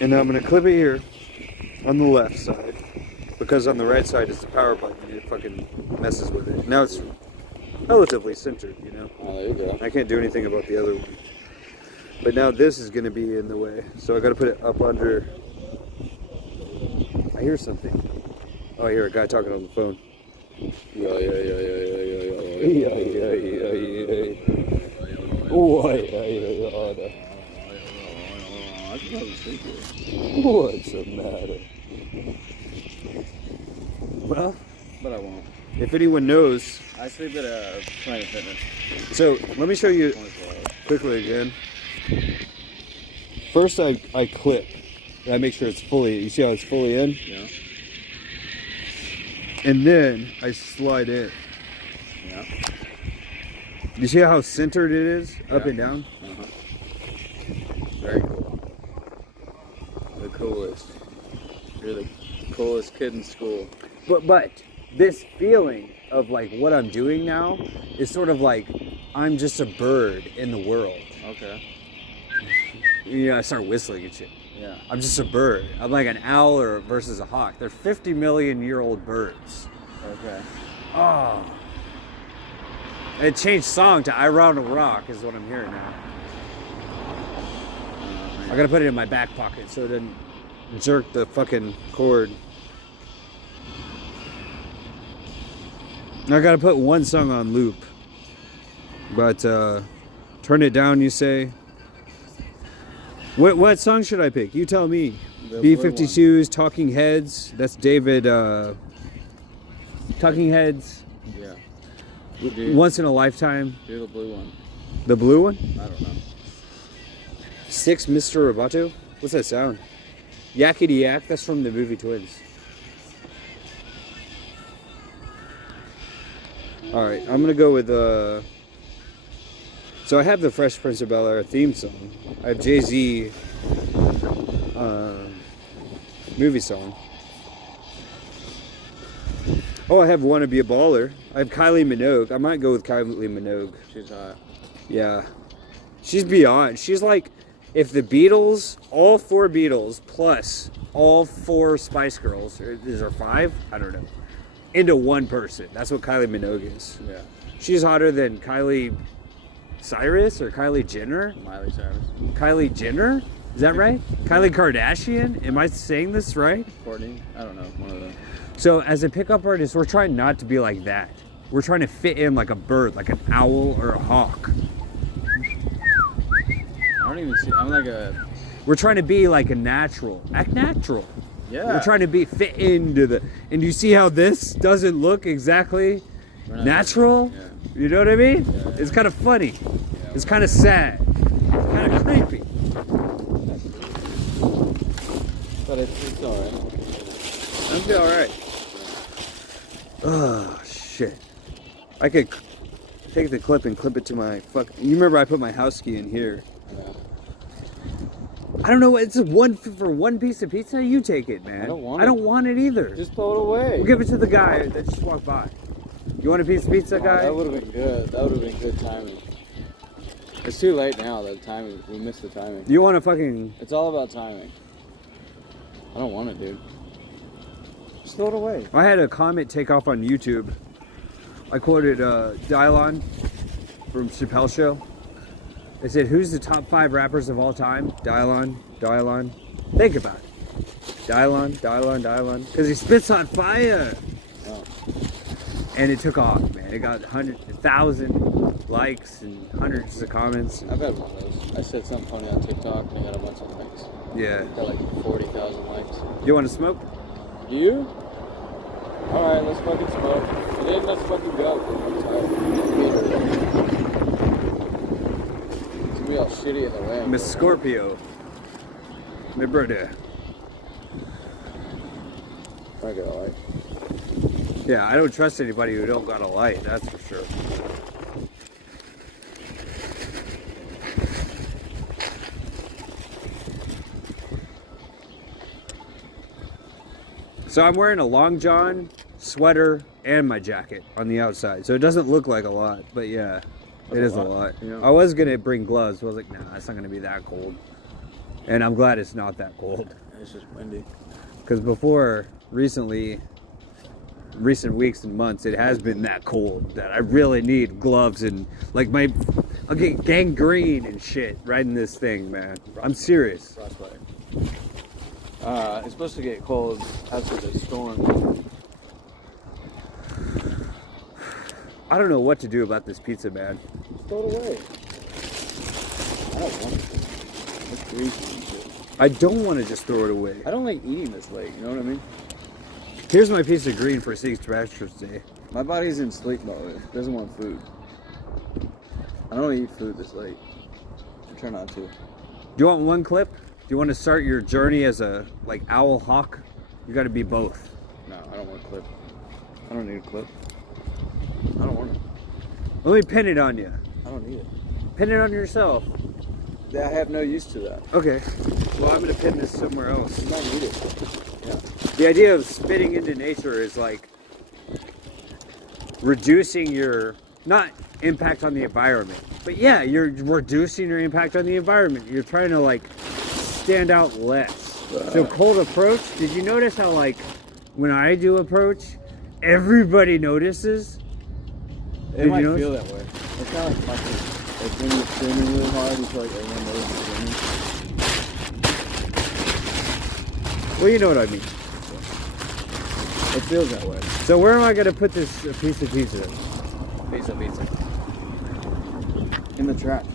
And now I'm going to clip it here on the left side. Because on the right side is the power button. It fucking messes with it. Now it's relatively centered, you know? Oh, there you go. I can't do anything about the other one. But now this is going to be in the way. So I got to put it up under. I hear something. Oh, I hear a guy talking on the phone. Yeah. What's the matter? Well, But I won't. if anyone knows, I sleep at a Planet Fitness. so let me show you quickly again. First, I clip. I make sure it's fully. You see how it's fully in, Yeah. and then I slide in. Yeah. You see how centered it is, up Yeah. and down. Very cool. The coolest. You're the coolest kid in school. But this feeling of like what I'm doing now is sort of like I'm just a bird in the world. Okay. You know, I start whistling and shit. Yeah. I'm just a bird. I'm like an owl versus a hawk. They're 50 million year old birds. Okay. Oh. It changed song to I Round a Rock is what I'm hearing now. I gotta put it in my back pocket so it doesn't jerk the fucking cord. I gotta put one song on loop. But turn it down, you say. What song should I pick? You tell me. The B-52s, Talking Heads. That's David. Talking Heads. Yeah. Once in a Lifetime. Do the blue one. The blue one? I don't know. Six Mr. Roboto? What's that sound? Yakety Yak? That's from the movie Twins. Alright, I'm gonna go with so I have the Fresh Prince of Bel-Air theme song. I have Jay-Z movie song. Oh, I have Wanna Be a Baller. I have Kylie Minogue. I might go with Kylie Minogue. She's hot. Yeah. She's beyond. She's like if the Beatles, all four Beatles, plus all four Spice Girls, is there five? I don't know. Into one person. That's what Kylie Minogue is. Yeah. She's hotter than Kylie Cyrus or Kylie Jenner. Miley Cyrus. Kylie Jenner? Is that right? Kylie Kardashian? Am I saying this right? Courtney. I don't know. One of them. So as a pickup artist, we're trying not to be like that. We're trying to fit in like a bird, like an owl or a hawk. I don't even see. I'm like a. We're trying to be like a natural. Act natural. Yeah. We're trying to be fit into the. And you see how this doesn't look exactly We're not- natural? Yeah. You know what I mean? Yeah. It's kind of funny. Yeah. It's kind of sad. Kind of creepy. But it's alright. I'll be alright. Oh, shit. I could take the clip and clip it to my fuck. You remember I put my house key in here. Yeah. I don't know. It's for one piece of pizza. You take it, man. I don't want I it. don't want it either. Just throw it away. We'll give it to the guy that just walked by. You want a piece of pizza, guy? That would have been good. That would have been good timing. It's too late now. The timing. We missed the timing. You want a fucking... It's all about timing. I don't want it, dude. Just throw it away. I had a comment take off on YouTube. I quoted Dylon from Chappelle Show. They said, who's the top 5 rappers of all time? Dylon. Think about it. Dylon. Because he spits on fire. Oh. And it took off, man. It got 1,000 likes and hundreds of comments. I've had one of those. I said something funny on TikTok and it got a bunch of likes. Yeah. Got like 40,000 likes. You want to smoke? Do you? Alright, let's fucking smoke. Then let's fucking go. I'm tired. It's gonna be all shitty in the rain. Miss Scorpio. My brother. I got a light. Yeah, I don't trust anybody who don't got a light, that's for sure. So I'm wearing a long john, sweater, and my jacket on the outside. So it doesn't look like a lot, but yeah, it is a lot. Yeah. I was gonna bring gloves, but I was like, nah, it's not gonna be that cold. And I'm glad it's not that cold. It's just windy. Because before, recent weeks and months, it has been that cold that I really need gloves and like I'll get gangrene and shit riding this thing, man. I'm serious. Frostbite. It's supposed to get cold after the storm. I don't know what to do about this pizza, man. Just throw it away. I don't want it. It's greasy and shit. I don't want to just throw it away. I don't like eating this late, you know what I mean? Here's my piece of green for St. Patrick's Day. My body's in sleep mode. It doesn't want food. I don't eat food this late. I try not to. Do you want one clip? Do you want to start your journey as a like owl hawk? You got to be both. No, I don't want a clip. I don't need a clip. I don't want it. Let me pin it on you. I don't need it. Pin it on yourself. I have no use to that. Okay. Well, I'm gonna pin this somewhere else. You might need it. Yeah. The idea of spitting into nature is like reducing your not impact on the environment, but yeah, you're reducing your impact on the environment. You're trying to like stand out less. So cold approach. Did you notice how like when I do approach, everybody notices? It might feel that way. It's kind of like when you're swimming really hard, you feel like everyone knows you're swimming. Well, you know what I mean. It feels that way. So where am I gonna put this piece of pizza? Pizza. In the trash.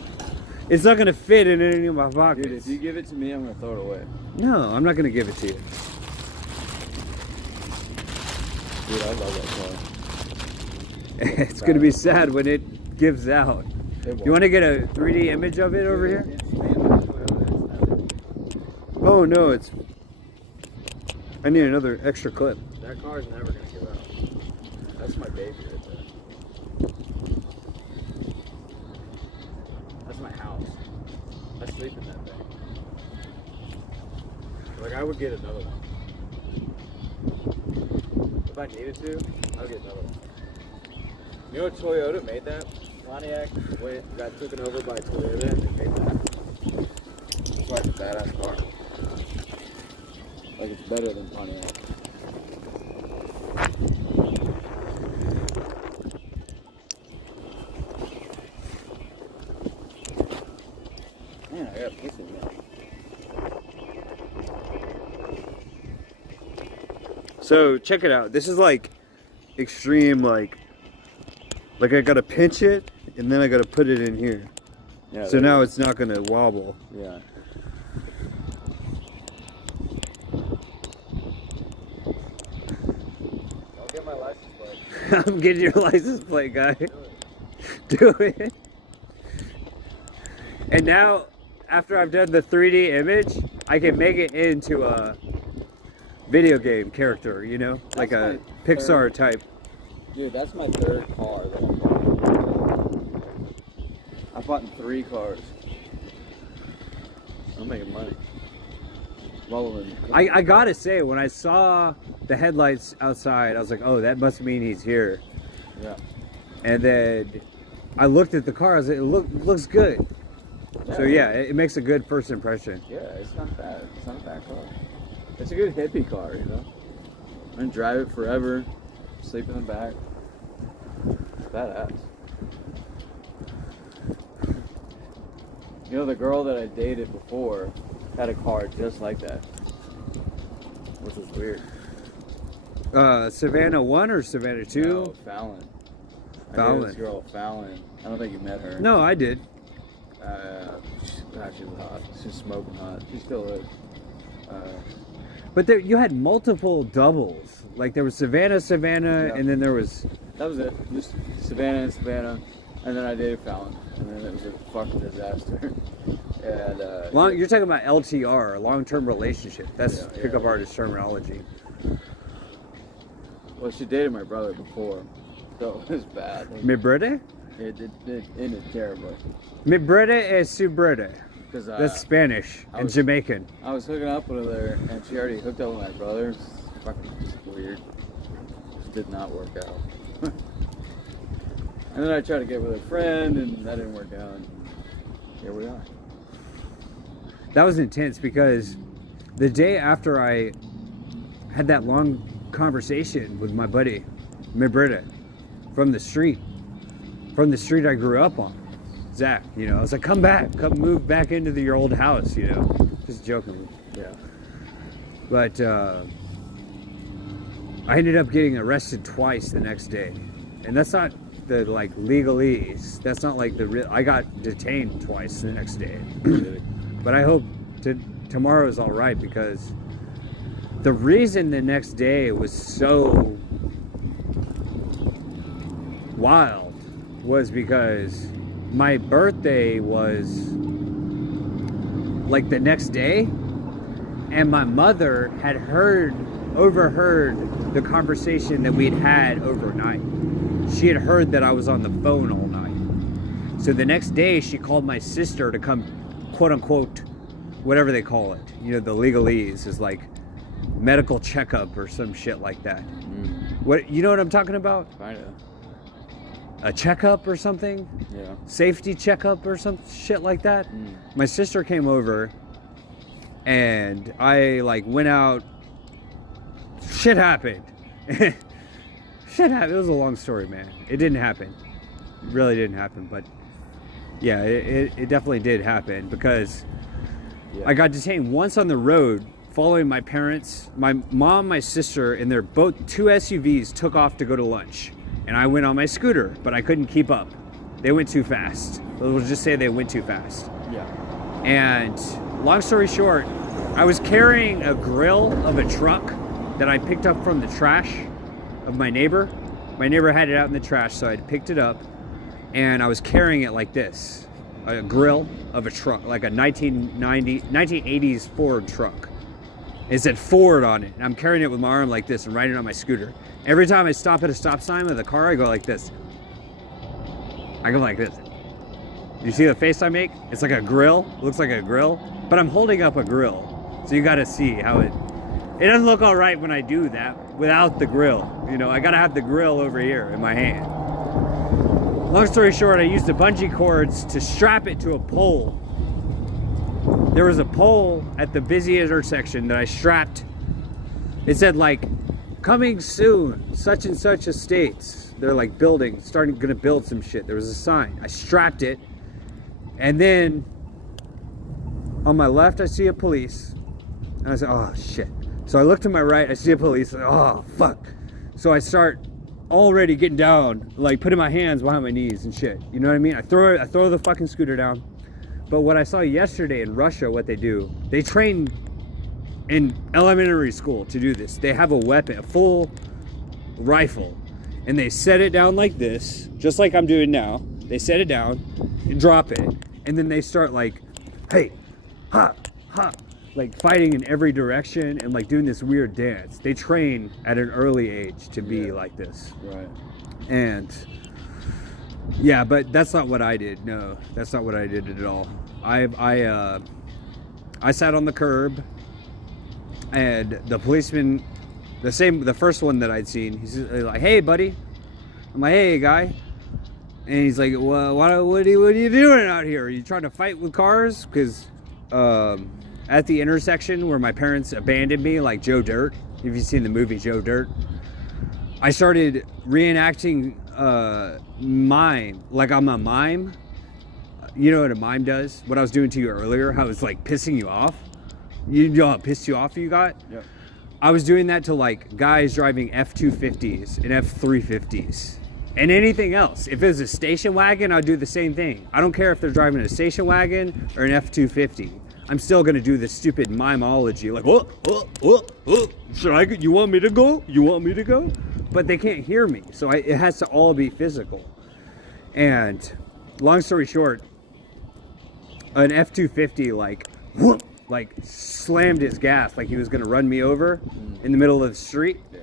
It's not gonna fit in any of my pockets. Dude, if you give it to me, I'm gonna throw it away. No, I'm not gonna give it to you. Dude, I love that car. It's gonna be sad when it gives out. You want to get a 3D image of it over here? Oh no, it's. I need another extra clip. That car's never gonna give out. That's my baby right there. That's my house. I sleep in that thing. Like I would get another one. If I needed to, I would get another one. You know what Toyota made that? Pontiac got taken over by Toyota and they made that. It's like a badass car. Like it's better than Pontiac. Man, I got pizza now. So check it out. This is like extreme, like I gotta pinch it and then I gotta put it in here. Yeah, so now it's not gonna wobble. Yeah. I'll get my license plate. I'm getting your license plate, guy. Do it. And now, after I've done the 3D image, I can make it into a video game character, you know? Like a Pixar type. Dude, that's my third car that I bought. I bought in 3 cars. I'm making money. I gotta say, when I saw the headlights outside, I was like, oh, that must mean he's here. Yeah. And then I looked at the car, I was like, it looks good. Yeah. So yeah, it makes a good first impression. Yeah, it's not bad. It's not a bad car. It's a good hippie car, you know? I'm gonna drive it forever, sleep in the back. It's badass. You know, the girl that I dated before had a car just like that, which was weird. Savannah 1 or Savannah 2? No, Fallon. I dated this girl, Fallon. I don't think you met her. No, I did. She was hot. She's smoking hot. She still is. But you had multiple doubles. Like there was Savannah, Yeah. and then there was... That was it. Just Savannah and Savannah. And then I dated Fallon. And then it was a fucking disaster. And, You're talking about LTR, long-term relationship. That's Yeah, pickup yeah. artist terminology. Well, she dated my brother before. So it was bad. Mi brother? It ended terribly. Mi brother es su brother. Because That's Spanish and Jamaican. I was hooking up with her, and she already hooked up with my brother. It's fucking weird. Just did not work out. And then I tried to get with a friend, and that didn't work out. And here we are. that was intense because the day after I had that long conversation with my buddy, Britta, from the street I grew up on, Zach, you know, I was like, come move back into your old house, you know, just joking. Yeah. But I ended up getting arrested twice the next day, and that's not the like legalese. That's not like the real. I got detained twice the next day. But I hope tomorrow is all right, because the reason the next day was so wild was because my birthday was like the next day, and my mother had overheard the conversation that we'd had overnight. She had heard that I was on the phone all night. So the next day she called my sister to come, quote unquote, whatever they call it, you know, the legalese is like medical checkup or some shit like that. What, you know what I'm talking about? Kinda. A checkup or something? Yeah. Safety checkup or some shit like that? My sister came over and I like went out. Shit happened. Shit happened. It was a long story, man. It didn't happen. It really didn't happen, but yeah, it definitely did happen because I got detained once on the road following my parents. My mom, my sister, and their both two SUVs took off to go to lunch. And I went on my scooter, but I couldn't keep up. They went too fast. We'll just say they went too fast. Yeah. And long story short, I was carrying a grill of a truck that I picked up from the trash of my neighbor. My neighbor had it out in the trash, so I picked it up, and I was carrying it like this. A grill of a truck, like a 1980s Ford truck. It said Ford on it, and I'm carrying it with my arm like this and riding on my scooter. Every time I stop at a stop sign with a car, I go like this. I go like this. You see the face I make? It's like a grill. It looks like a grill, but I'm holding up a grill. So you gotta see how it doesn't look all right when I do that without the grill. You know, I gotta have the grill over here in my hand. Long story short, I used the bungee cords to strap it to a pole. There was a pole at the busy intersection that I strapped. It said like, coming soon, such and such estates. They're like gonna build some shit. There was a sign. I strapped it, and then on my left I see a police, and I said, oh shit. So I look to my right, I see a police, oh fuck. So I start already getting down, like putting my hands behind my knees and shit. You know what I mean? I throw the fucking scooter down. But what I saw yesterday in Russia, what they do, they train in elementary school to do this. They have a weapon, a full rifle, and they set it down like this, just like I'm doing now. They set it down and drop it, and then they start like, hey, ha, ha, like fighting in every direction and like doing this weird dance. They train at an early age to be like this. Right. And yeah, but that's not what I did. No, that's not what I did at all. I sat on the curb, and the policeman, the first one that I'd seen, he's like, hey buddy. I'm like, hey guy. And he's like, well, what are you doing out here? Are you trying to fight with cars? Because at the intersection where my parents abandoned me, like Joe Dirt, if you've seen the movie Joe Dirt, I started reenacting mime, like I'm a mime. You know what a mime does? What I was doing to you earlier, how it's like pissing you off. You know how it pissed you off you got? Yep. I was doing that to like guys driving F-250s and F-350s and anything else. If it was a station wagon, I'd do the same thing. I don't care if they're driving a station wagon or an F-250. I'm still gonna do this stupid mimeology, like, should I? You want me to go? You want me to go? But they can't hear me, so it has to all be physical. And long story short, an F-250 like slammed his gas like he was gonna run me over in the middle of the street. Yeah.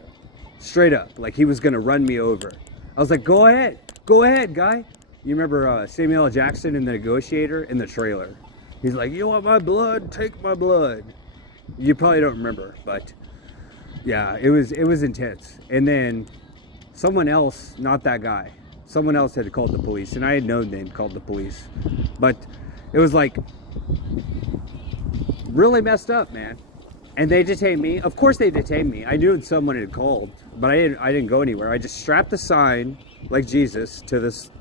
Straight up, like he was gonna run me over. I was like, go ahead, guy. You remember Samuel L. Jackson in The Negotiator in the trailer? He's like, you want my blood? Take my blood. You probably don't remember, but yeah, it was intense. And then someone else, not that guy, someone else had called the police, and I had known they'd called the police, but it was like really messed up, man. And they detained me. Of course they detained me. I knew someone had called, but I didn't go anywhere. I just strapped the sign, like Jesus, to this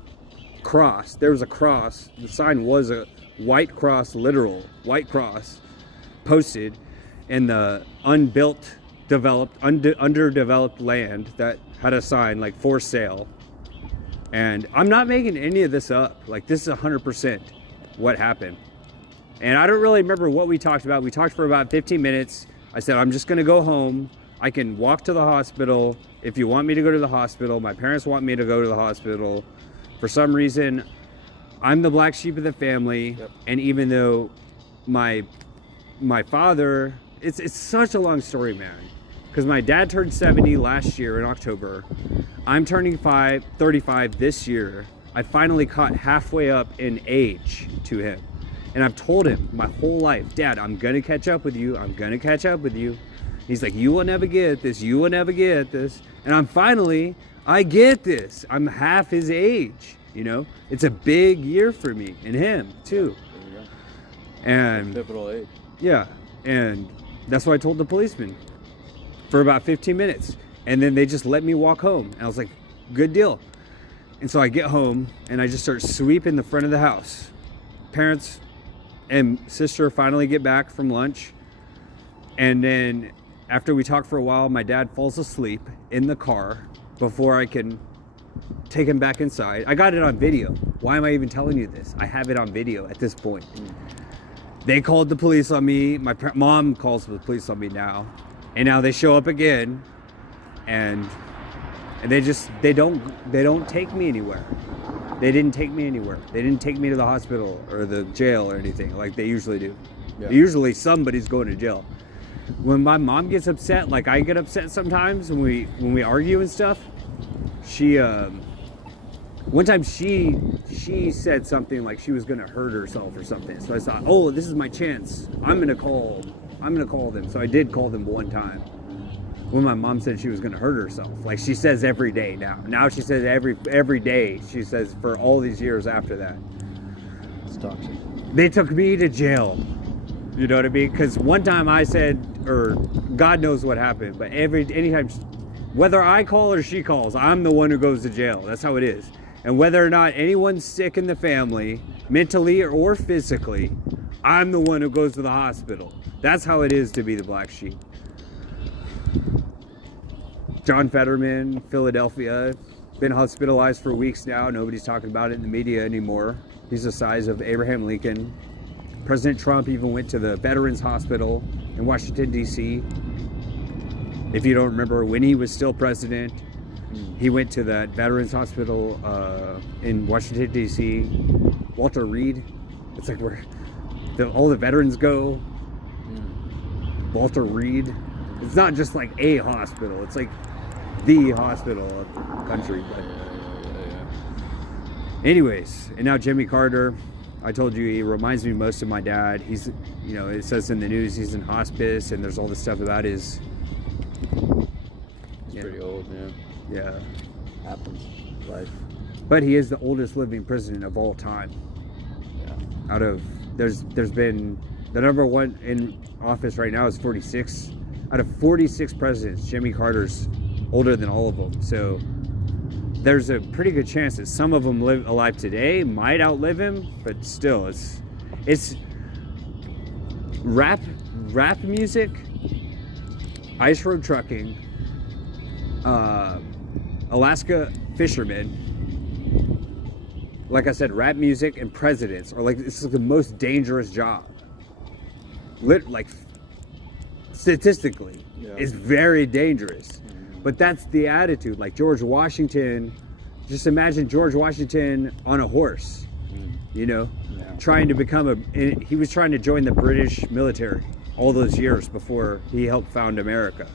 cross. There was a cross. The sign was a white cross, literal white cross, posted in the unbuilt, underdeveloped land that had a sign like for sale. And I'm not making any of this up. Like, this is 100% what happened. And I don't really remember what we talked about. We talked for about 15 minutes. I said, I'm just going to go home. I can walk to the hospital. If you want me to go to the hospital, my parents want me to go to the hospital. For some reason, I'm the black sheep of the family. Yep. And even though my father, it's such a long story, man. Because my dad turned 70 last year in October. I'm turning 35 this year. I finally caught halfway up in age to him. And I've told him my whole life, Dad, I'm going to catch up with you. I'm going to catch up with you. He's like, you will never get this. You will never get this. And I get this. I'm half his age, you know? It's a big year for me and him, too. There you go. And Pivotal age. yeah, and that's what I told the policeman for about 15 minutes. And then they just let me walk home. And I was like, good deal. And so I get home and I just start sweeping the front of the house. Parents and sister finally get back from lunch. And then after we talk for a while, my dad falls asleep in the car before I can take him back inside. I got it on video. Why am I even telling you this? I have it on video at this point. They called the police on me. My mom calls the police on me now. And now they show up again. And they don't take me anywhere. They didn't take me anywhere. They didn't take me to the hospital or the jail or anything like they usually do. Yeah. Usually somebody's going to jail. When my mom gets upset, like I get upset sometimes when we argue and stuff, she one time she said something like she was gonna hurt herself or something. So I thought, oh, this is my chance. I'm gonna call them. So I did call them one time when my mom said she was gonna hurt herself. Like she says every day now. Now she says every day. She says for all these years after that. It's toxic. They took me to jail. You know what I mean? Because one time I said, or God knows what happened, but anytime, whether I call or she calls, I'm the one who goes to jail. That's how it is. And whether or not anyone's sick in the family, mentally or physically, I'm the one who goes to the hospital. That's how it is to be the black sheep. John Fetterman, Philadelphia, been hospitalized for weeks now. Nobody's talking about it in the media anymore. He's the size of Abraham Lincoln. President Trump even went to the Veterans Hospital in Washington, D.C. If you don't remember, when he was still president, he went to that Veterans Hospital in Washington, D.C. Walter Reed. It's like where all the veterans go. Walter Reed. It's not just like a hospital. It's like the hospital of the country. But anyways, and now Jimmy Carter. I told you he reminds me most of my dad. He's, you know, it says in the news he's in hospice, and there's all this stuff about his. He's pretty old, man. Yeah. Happens. Life. But he is the oldest living president of all time. Yeah. Out of there's been the number one in office right now is 46. Out of 46 presidents, Jimmy Carter's older than all of them. So there's a pretty good chance that some of them live alive today, might outlive him, but still, it's rap music, ice road trucking, Alaska fishermen. Like I said, rap music and presidents are like, this is the most dangerous job. Like statistically, it's very dangerous. But that's the attitude. Like George Washington, just imagine George Washington on a horse, you know, trying to become he was trying to join the British military all those years before he helped found America.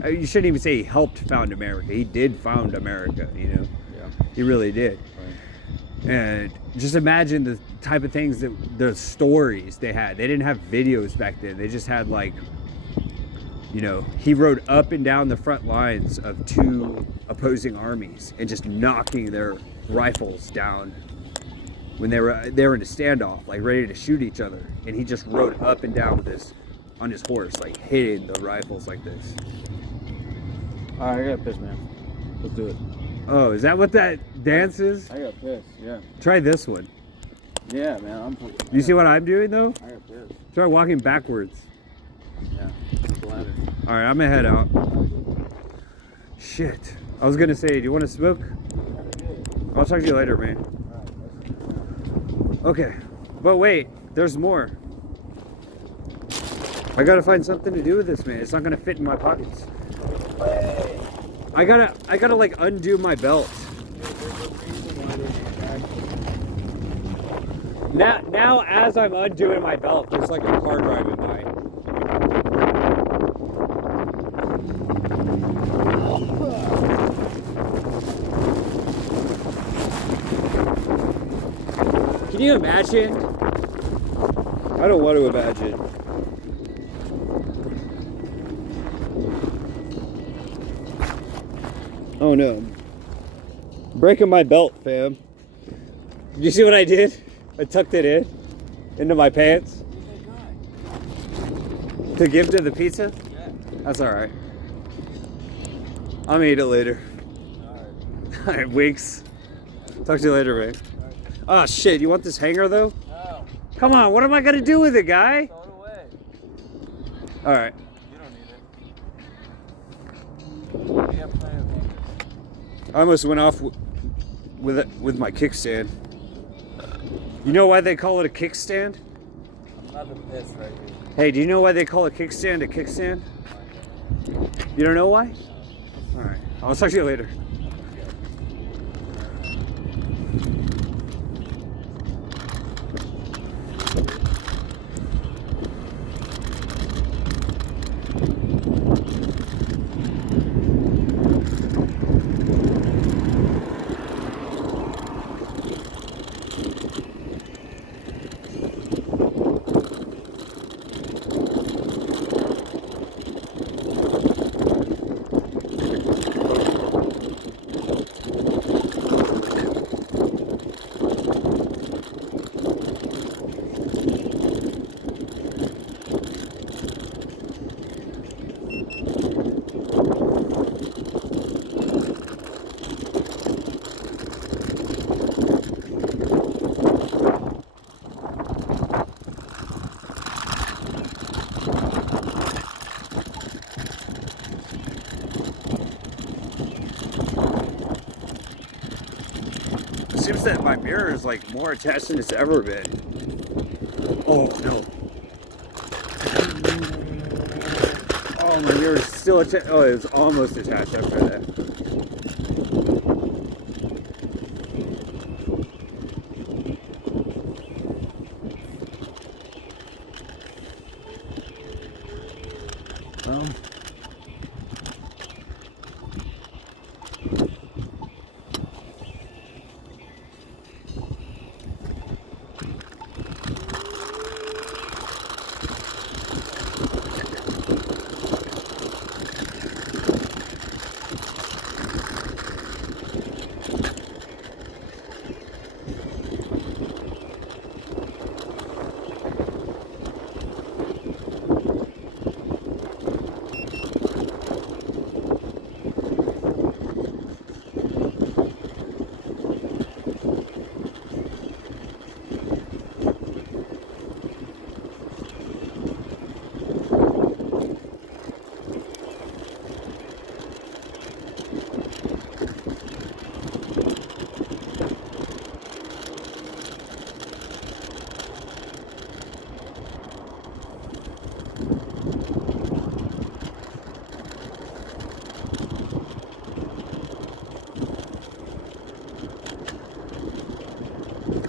Yeah. You shouldn't even say he helped found America. He did found America, you know. Yeah. He really did. Right. And just imagine the type of things the stories they had. They didn't have videos back then. They just had like, you know, he rode up and down the front lines of two opposing armies and just knocking their rifles down when they were in a standoff, like ready to shoot each other, and he just rode up and down with this on his horse, like hitting the rifles like this. All right, I got pissed, man. Let's do it. Oh, is that what that dance is? I got pissed. Yeah. Try this one. Yeah, man. You see what I'm doing though? I got pissed. Try walking backwards. Yeah. Bladder. All right, I'm gonna head out. Shit. I was gonna say, do you want to smoke? I'll talk to you later, man. Okay, but wait, there's more. I gotta find something to do with this, man. It's not gonna fit in my pockets. I gotta like undo my belt. Now as I'm undoing my belt, there's like a car driving by. Can you imagine? I don't want to imagine. Oh no. Breaking my belt, fam. Did you see what I did? I tucked it into my pants. To give to the pizza? Yeah. That's alright. I'll eat it later. Alright, Winks. Talk to you later, man. Oh shit, you want this hanger though? No. Come on, what am I gonna do with it, guy? Throw it away. Alright. You don't need it. We have plenty of hangers. I almost went off with my kickstand. You know why they call it a kickstand? I'm not the piss right here. Hey, do you know why they call a kickstand a kickstand? You don't know why? Alright, I'll talk to you later. It seems that my mirror is like more attached than it's ever been. Oh no. Oh, my mirror is still attached. Oh, it was almost attached after that.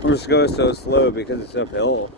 I'm just going so slow because it's uphill.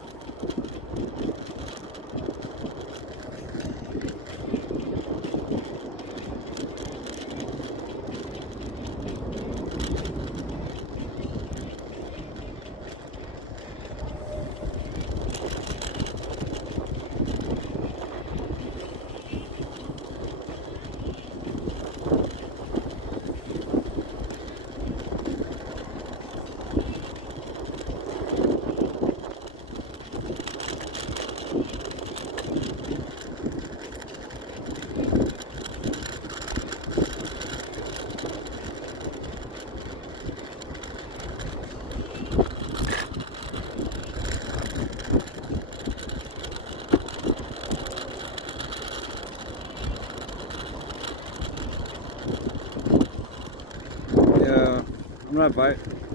not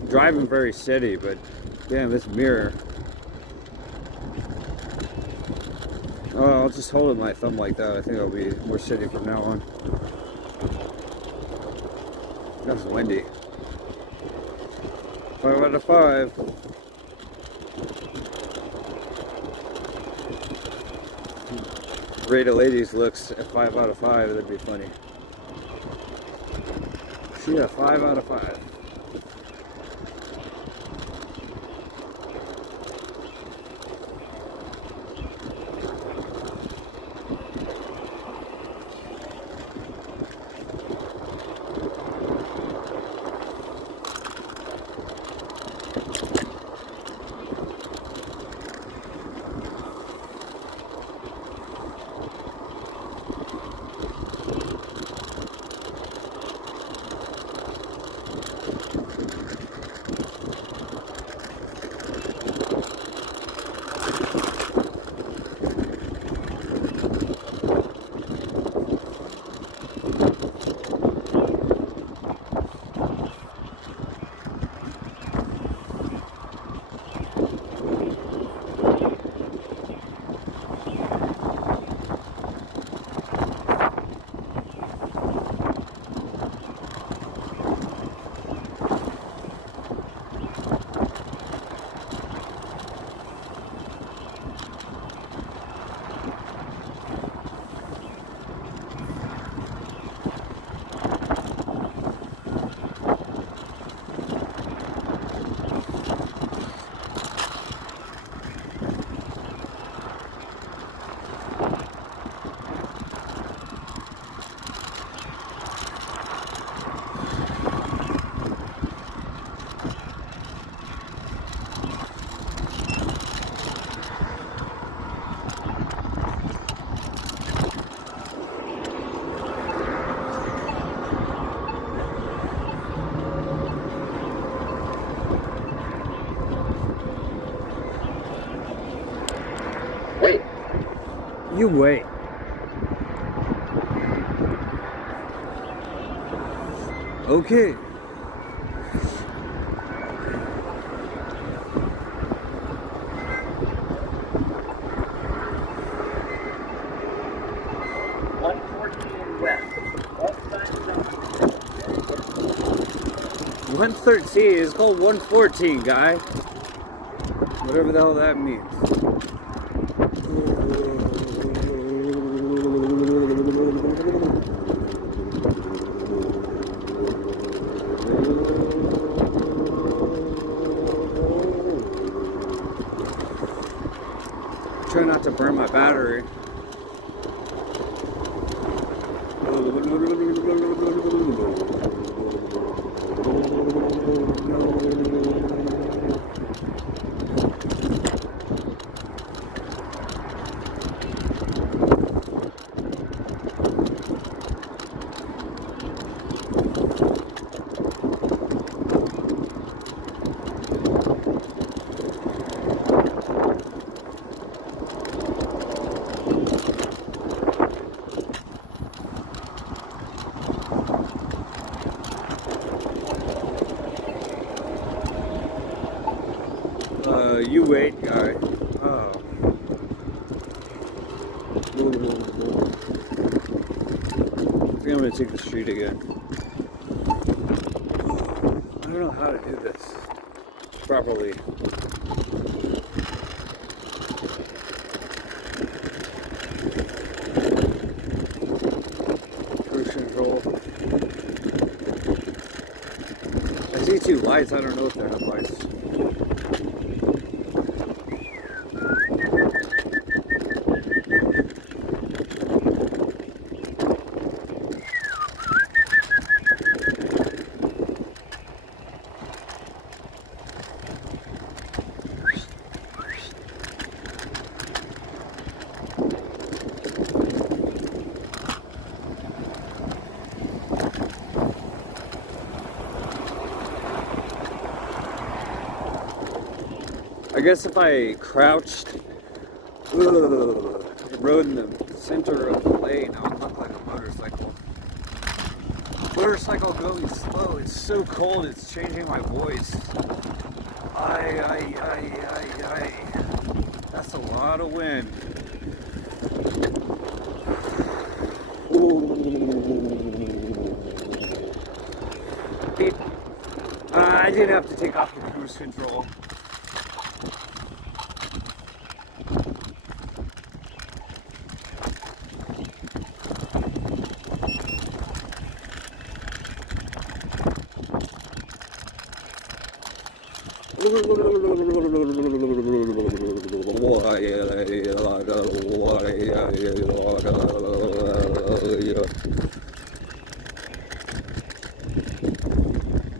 driving very steady, but damn, this mirror. Oh, I'll just hold my thumb like that. I think I'll be more steady from now on. That's windy. 5 out of 5. Rate a lady's looks at 5 out of 5. That'd be funny. She a 5 out of 5. You wait. Okay. West. 113 is called 114, guy. Whatever the hell that means. Try not to burn my battery. You wait, guy. Oh. I think I'm gonna take the street again. I don't know how to do this properly. Cruise control. I see two lights. I don't know if they're headlights. I guess if I crouched, rode in the center of the lane, I would look like a motorcycle. motorcycle going slow. It's so cold, it's changing my voice. Ay. That's a lot of wind. Beep. I did have to take off the cruise control.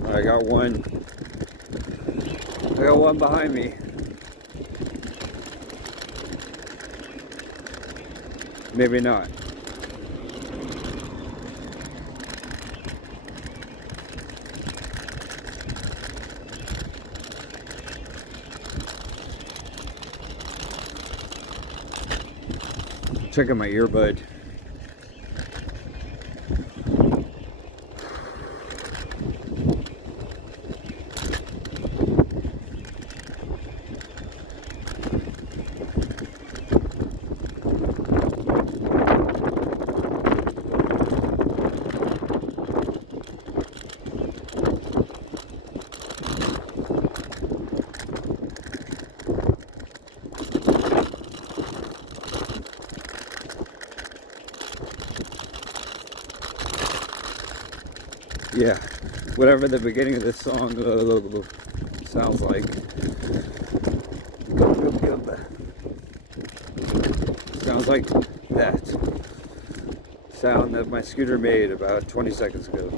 I got one behind me. Maybe not. Checking my earbud. Yeah, whatever the beginning of this song sounds like. Sounds like that sound that my scooter made about 20 seconds ago.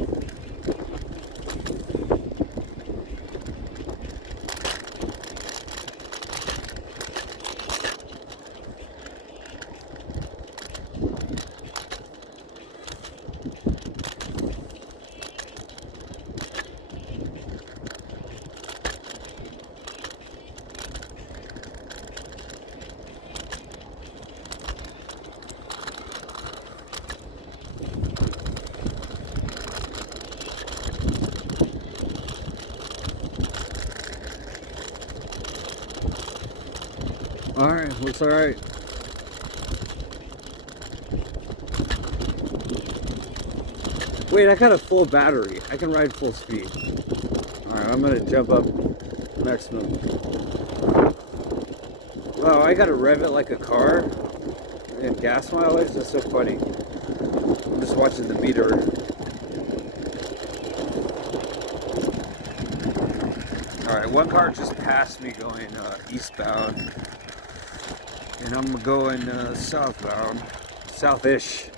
Alright, looks alright. Wait, I got a full battery. I can ride full speed. Alright, I'm gonna jump up maximum. Wow, I gotta rev it like a car. And gas mileage? That's so funny. I'm just watching the meter. Alright, one car just passed me going eastbound. And I'm going southbound, southish.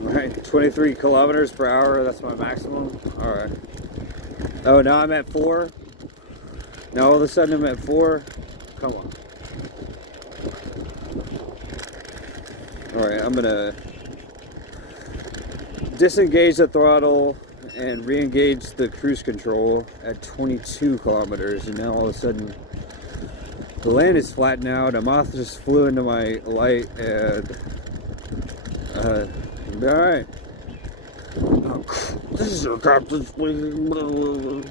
Alright, 23 kilometers per hour, that's my maximum. Alright. Oh, now I'm at 4. Now all of a sudden I'm at 4. Come on. Alright, I'm gonna disengage the throttle and re-engage the cruise control at 22 kilometers, and now all of a sudden the land is flattened out. A moth just flew into my light, and alright. Oh, this is your captain's speaking.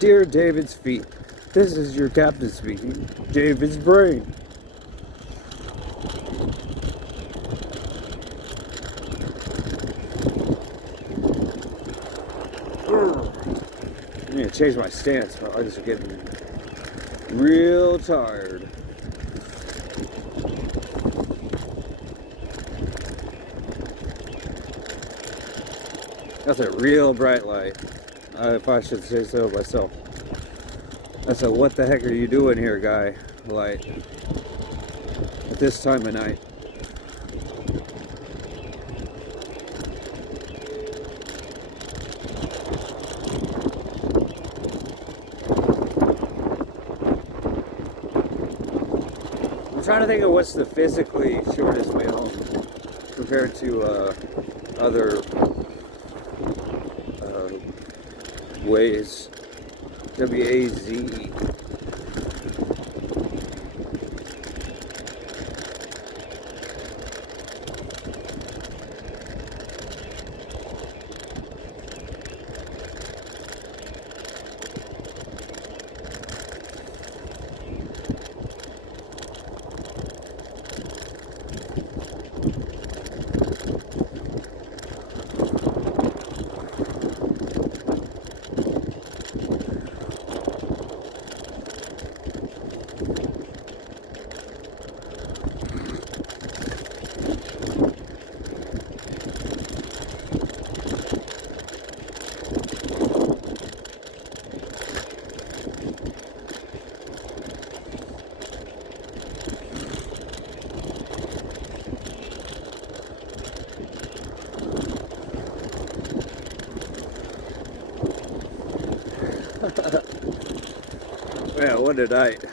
Dear David's feet. This is your captain speaking, David's brain. I need to change my stance. My legs are getting real tired. That's a real bright light, if I should say so myself. That's a what the heck are you doing here guy light at this time of night. I'm trying to think of what's the physically shortest way home from compared to other ways. W-A-Z-E. Yeah, what a night.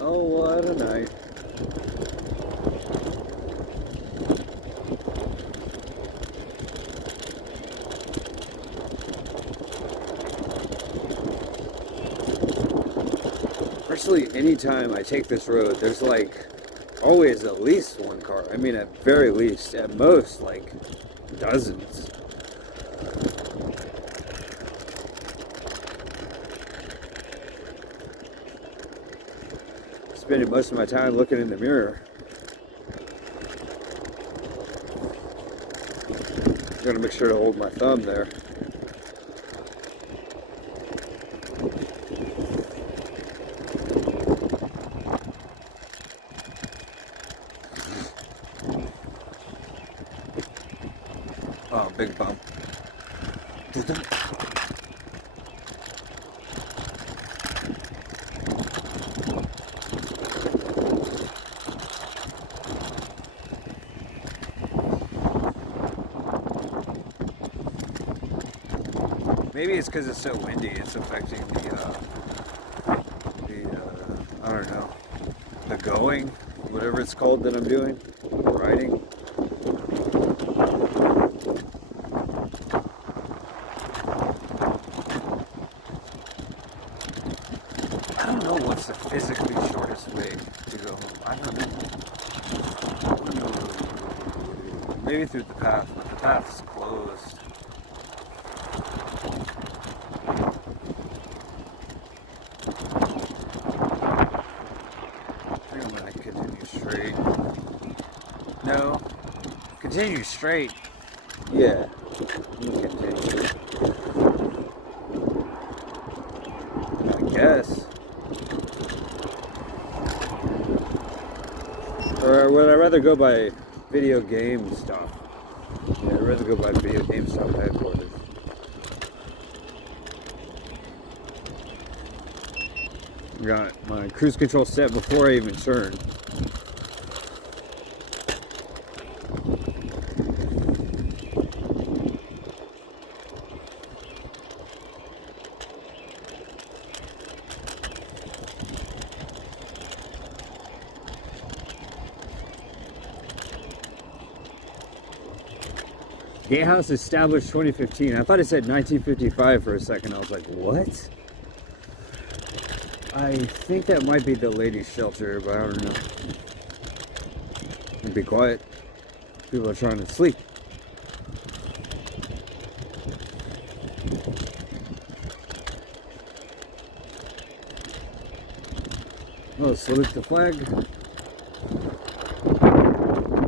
Oh, what a night. Virtually anytime I take this road, there's like always at least one car. I mean, at very least, at most, like dozens. Spending most of my time looking in the mirror. I'm gonna make sure to hold my thumb there. Oh, big bump. Maybe it's because it's so windy, it's affecting I don't know, the going, whatever it's called that I'm doing, riding. I don't know what's the physically shortest way to go home. I don't know. Maybe through the path, but the path's closed. I'm gonna continue straight. No. Continue straight. Yeah. Continue. I guess. Or would I rather go by video game stuff? Yeah, I'd rather go by video game stuff headquarters. Got my cruise control set before I even turn. Gatehouse established 2015. I thought it said 1955 for a second. I was like, what? I think that might be the ladies' shelter, but I don't know. Be quiet. People are trying to sleep. Oh, salute the flag.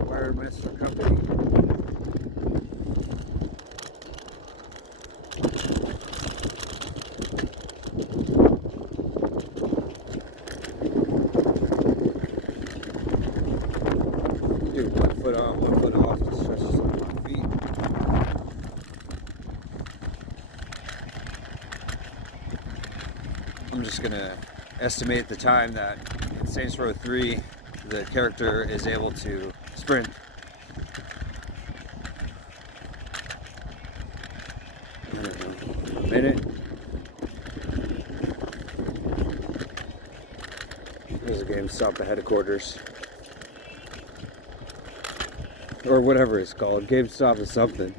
Wiremaster Company. Do 1 foot on, 1 foot off to stretch my feet. I'm just gonna estimate the time that in Saints Row 3 the character is able to sprint. I don't know, a minute. There's a GameStop at headquarters. or whatever it's called. GameStop is something.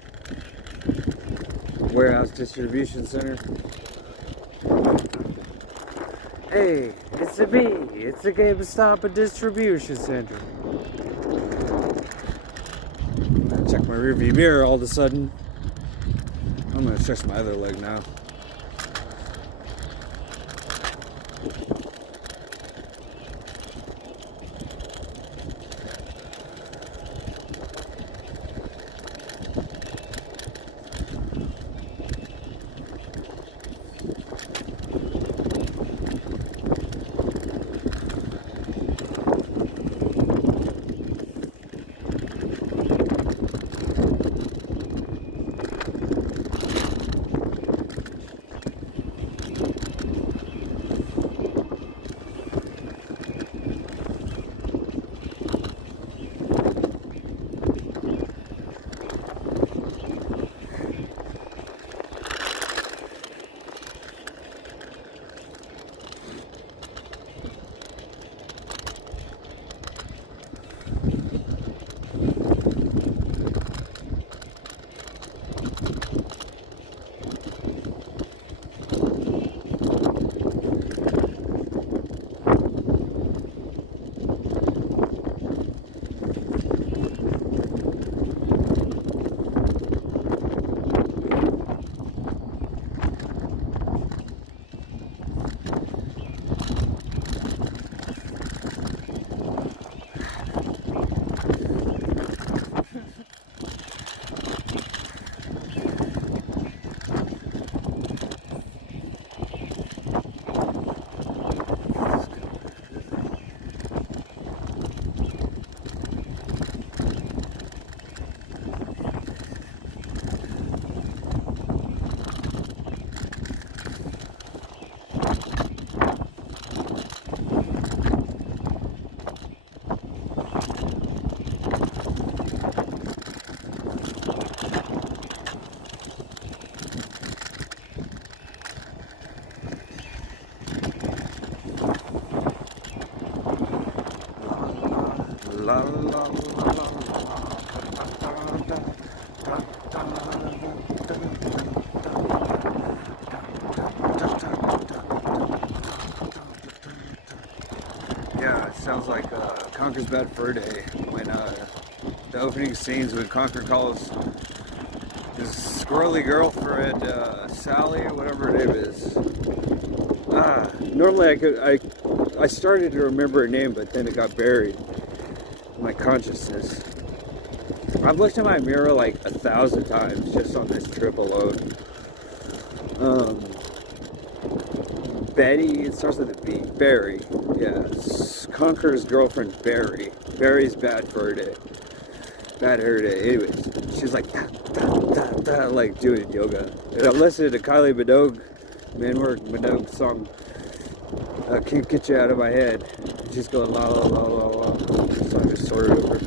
Warehouse distribution center. Hey, it's a me. It's a GameStop and distribution center. I'm gonna check my rearview mirror all of a sudden. I'm gonna stretch my other leg now. La la la la. Yeah, it sounds like Conker's Bad Fur Day when the opening scenes when Conker calls his squirrely girlfriend Sally or whatever her name is. Normally I started to remember her name, but then it got buried in my consciousness. I've looked in my mirror like 1,000 times just on this trip alone. Betty, it starts with a B. Barry, yes. Conker's girlfriend Barry. Barry's Bad Fur Day. Bad Hair Day. Anyways, she's like like doing yoga. And I'm listening to Kylie Minogue song. Can't get you out of my head. She's going la la la la la. So I just sorted over.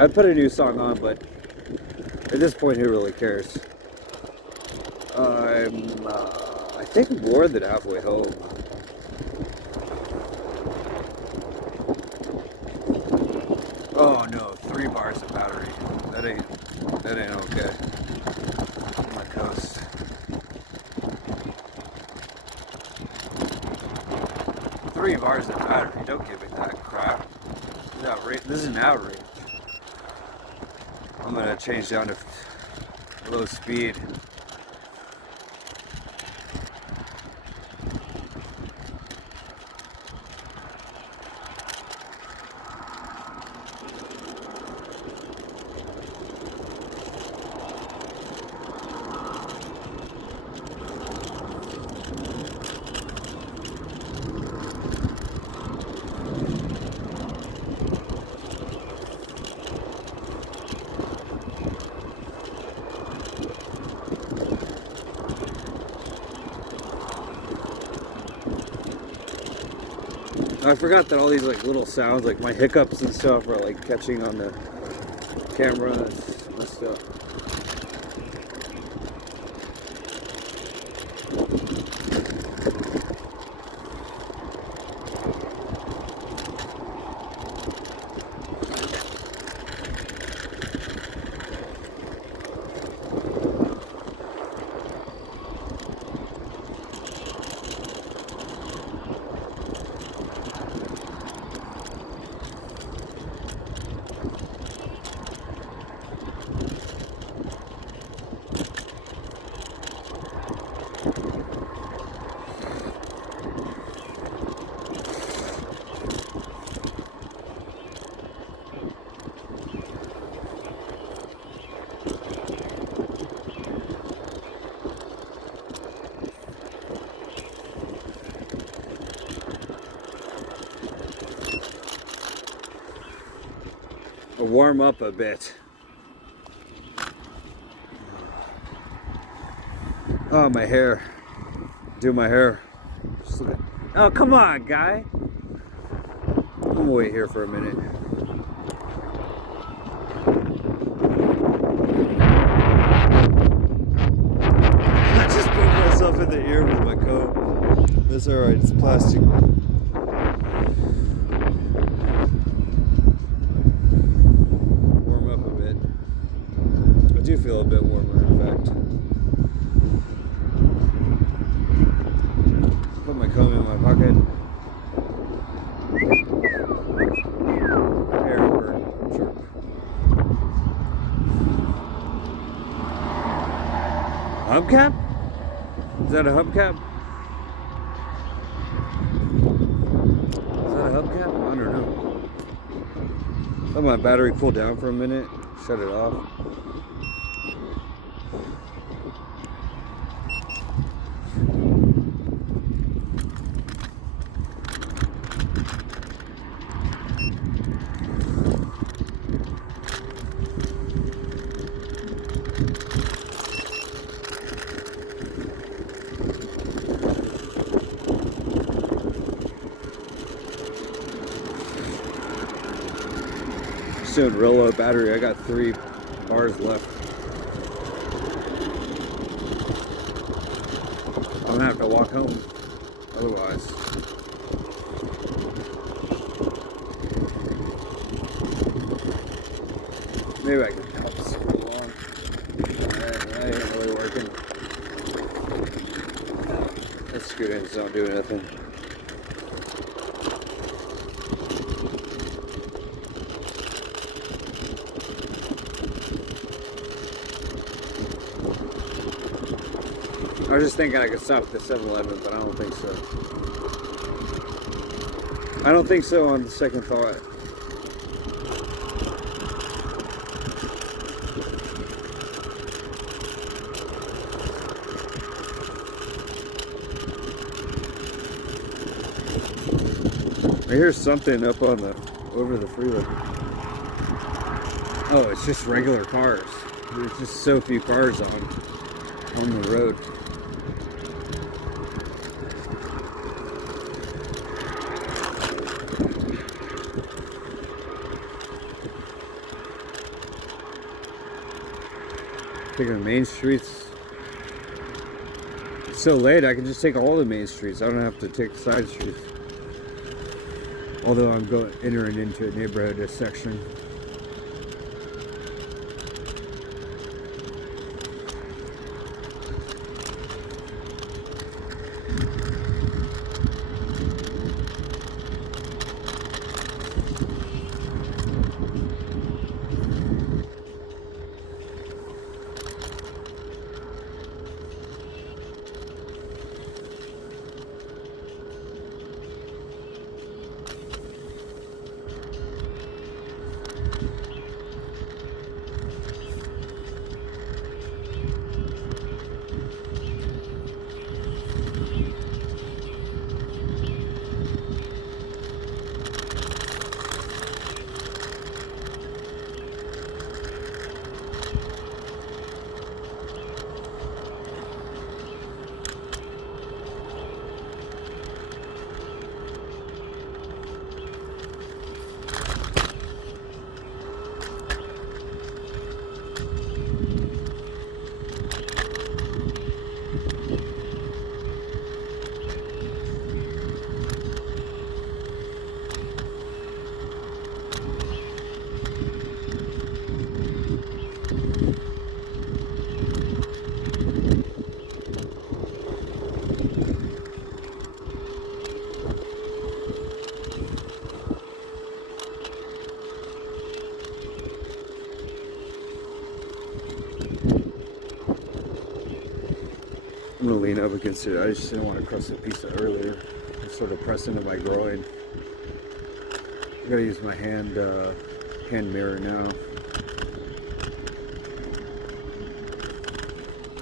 I'd put a new song on, but at this point, who really cares? I think more than halfway home. Oh no, 3 bars of battery. That ain't okay. On the coast. Three bars of battery. Don't give me that crap. This is an outrage. I'm gonna change down to low speed. I forgot that all these like little sounds, like my hiccups and stuff, are like catching on the camera. It's messed up. warm up a bit. Oh, my hair. Do my hair. Just look at, oh, come on, guy. I'm gonna wait here for a minute. I just put myself in the ear with my coat. That's alright, it's plastic. Warm up a bit. I do feel a bit warmer, in fact. Put my comb in my pocket. Hair over. Sure. Hubcap? Is that a hubcap? Is that a hubcap? I don't know. Let my battery cool down for a minute. Shut it off. Soon, real low battery. I got 3 bars left. I'm gonna have to walk home. Otherwise. Maybe I can help screw along. That ain't really working. That screw ends don't do nothing. I was just thinking I could stop at the 7-Eleven, but I don't think so. I don't think so on the second thought. I hear something up on the, over the freeway. Oh, it's just regular cars. There's just so few cars on the road. Taking the main streets. It's so late, I can just take all the main streets. I don't have to take the side streets. Although I'm entering into a neighborhood section. I'm gonna lean up against it. I just didn't want to crush the pizza earlier. It's sort of pressed into my groin. I gotta use my hand mirror now.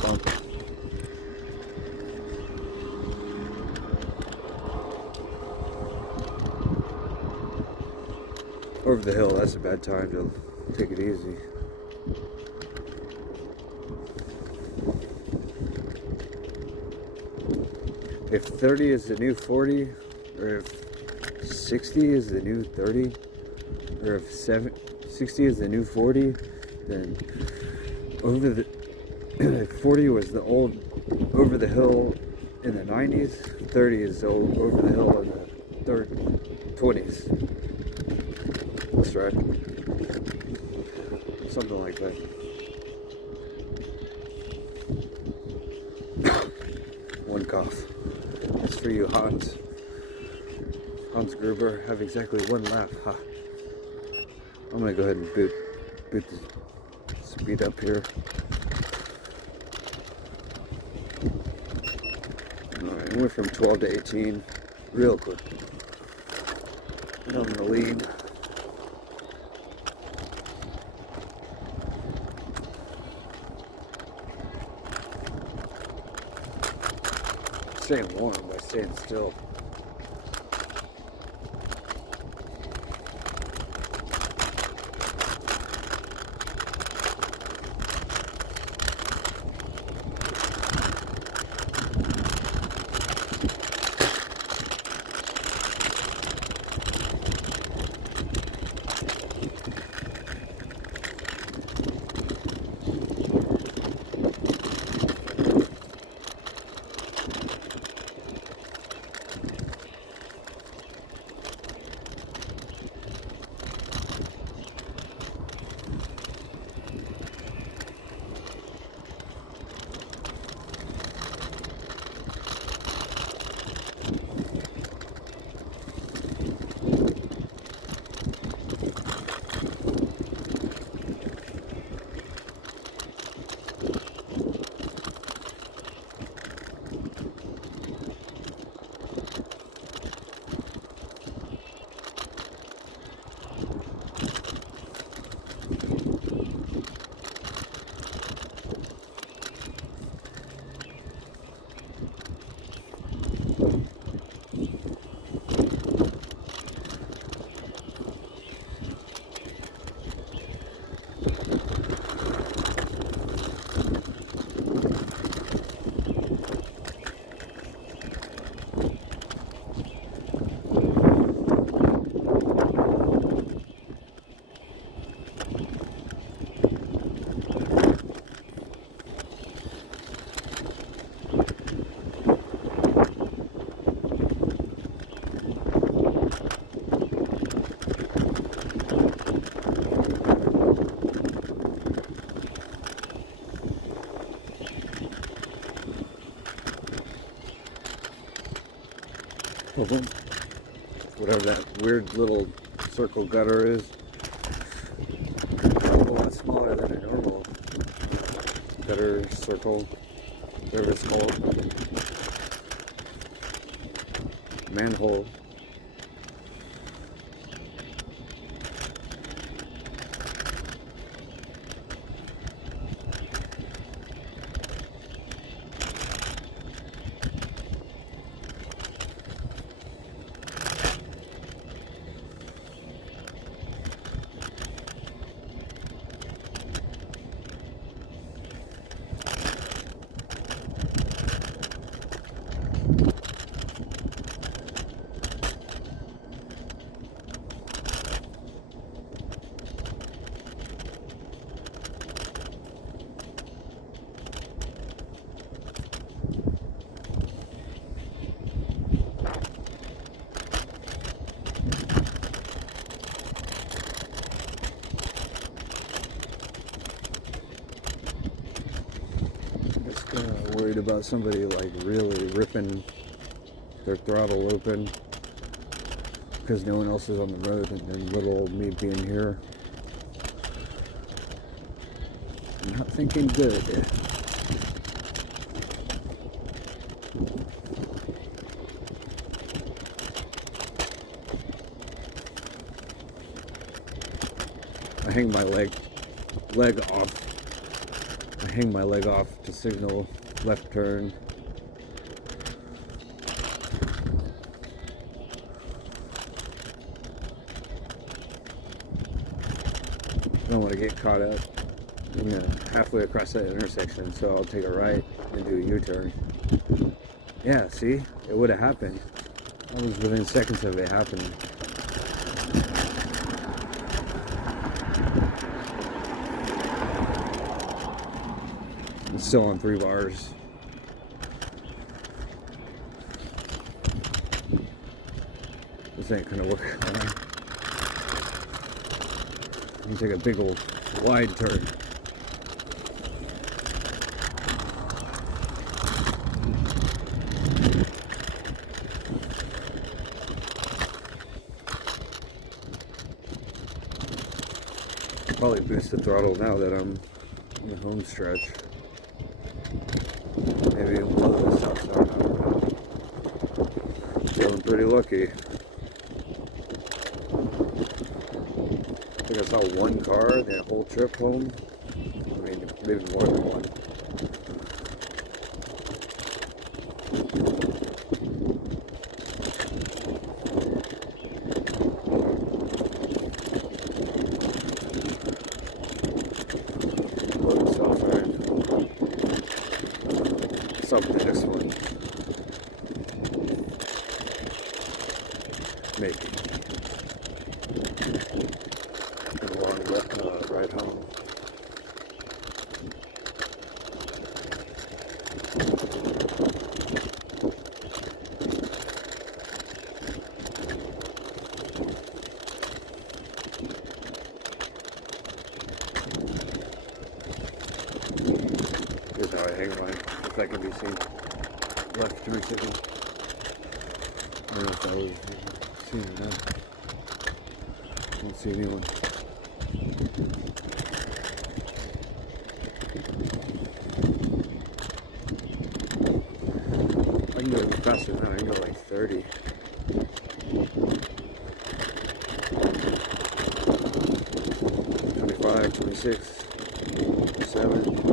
Bump. Over the hill, that's a bad time to take it easy. If 30 is the new 40, or if 60 is the new 30, or if 60 is the new 40, then over the 40 was the old over the hill in the 90s, 30 is the old over the hill in the 20s. That's right. Something like that. One cough. That's for you, Hans. Hans Gruber, have exactly one laugh. Ha. I'm gonna go ahead and boot the speed up here. Alright, went from 12 to 18 real quick. And I'm in the lead. Staying warm by staying still. Whatever that weird little circle gutter is. A lot smaller than a normal gutter, circle, whatever it's called. Manhole. Worried about somebody like really ripping their throttle open because no one else is on the road, and then little old me being here. Not thinking good. I hang my leg off. I hang my leg off to signal left turn. don't want to get caught up, halfway across that intersection, so I'll take a right and do a U-turn. Yeah, see? It would have happened. I was within seconds of it happening. I'm still on 3 bars. This ain't gonna work. You take a big old wide turn. Probably boost the throttle now that I'm in the home stretch. Maybe a little stop sign. I don't know. Feeling pretty lucky. I think I saw one car the whole trip home. I mean, maybe more than one. Stop the next one. Maybe. A long ride home. Here's how I hang mine, if that can be seen. Left 360. I don't know if that was seen or not. I don't see anyone. I can go faster than that. I can go like 30. $25, $26, $7.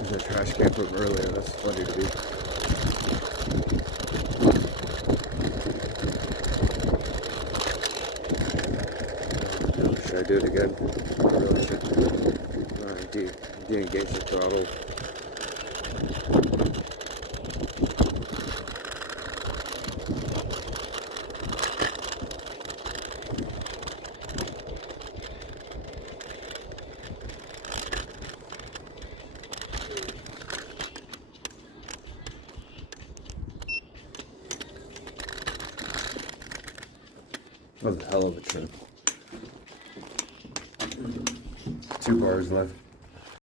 There's a trash can from earlier, that's funny to me. Should I do it again? I really should. Alright, de-engage the throttle. That was a hell of a trip. 2 bars left.